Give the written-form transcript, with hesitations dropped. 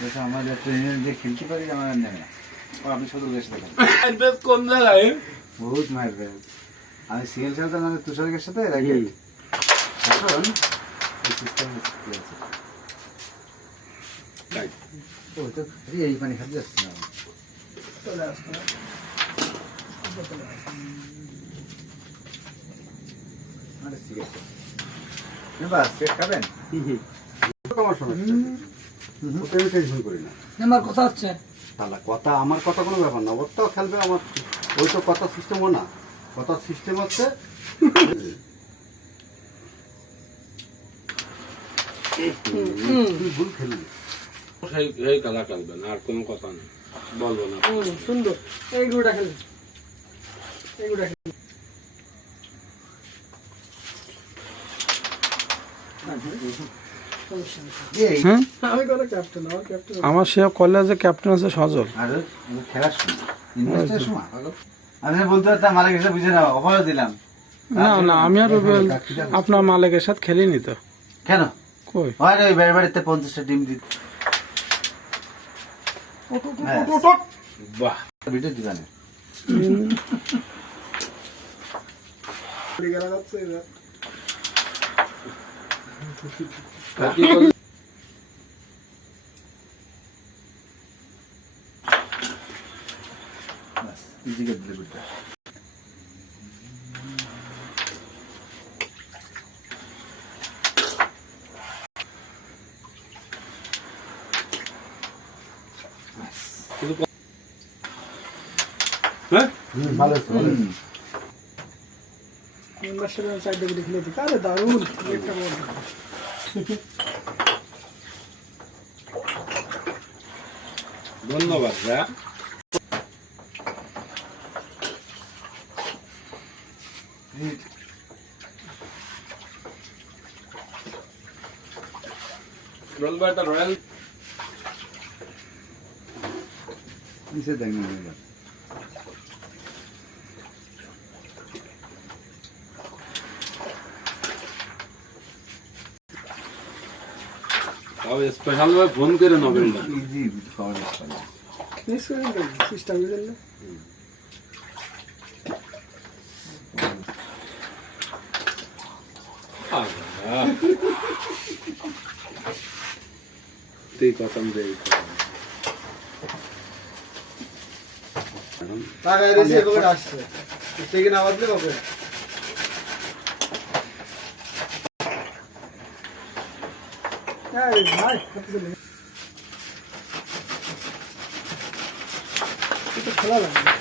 আমাদের ট্রেনের যে খেলতে পারি আমার আর নেবে না। আপনি শুধু গেছে দেখেন কোন জায়গায় বহুত মারবে। আমি সিএল খেলতাম আমাদের তুষারের সাথে রাখি এখন এই সিস্টেম এই পানি খাতে যাচ্ছে না খাবেন টেনশন করি না আমার কথা হচ্ছে তাহলে কথা আমার কথা কোনো ব্যাপার না ওর তো খেলবে আমার ওই তো কথা সিস্টেমও না কথা সিস্টেম হচ্ছে ভুল খেলবি এই খেলা খেলবে না আর কোনো কথা নেই বলবো না সুন্দর এইগুলোটা খেলবে এইগুলোটা খেলবে আমি কোনো ক্যাপ্টেন আমার ক্যাপ্টেন আমার সে কলেজে ক্যাপ্টেন আছে সজল আর খেলার সময় ইনভেস্টের সময় আমি বলতে পারতাম মালিক এসে বুঝে না অফারও দিলাম না না আমি আর আপনার মালিকের সাথে খেলিনি তো কেন কই হয় ওই বাড়ি বাড়িতে 50টা ডিম দিত বাহ ভিডিও দিবানে ইজি করে দিলে ভিডিও হ্যাঁ ভালো আছে ভালো আছে মেম্বারশিপ সাইড থেকে খেলে দিই আরে দারুণ একটা বল ধন্যবাদ ভাইয়া রয়্যাল নিচে দেখ না স্পেশাল ভাবে ফোন করে নোবেলটা ইজি খাওয়া যাচ্ছে নিশ্চয়ই সিস্টেম দিলেন না তুই কথম দেই লাগাই রেসে এভাবে আসছে থেকে না বাদলে হবে এই ভাই কত চলে এটা খেলা লাগে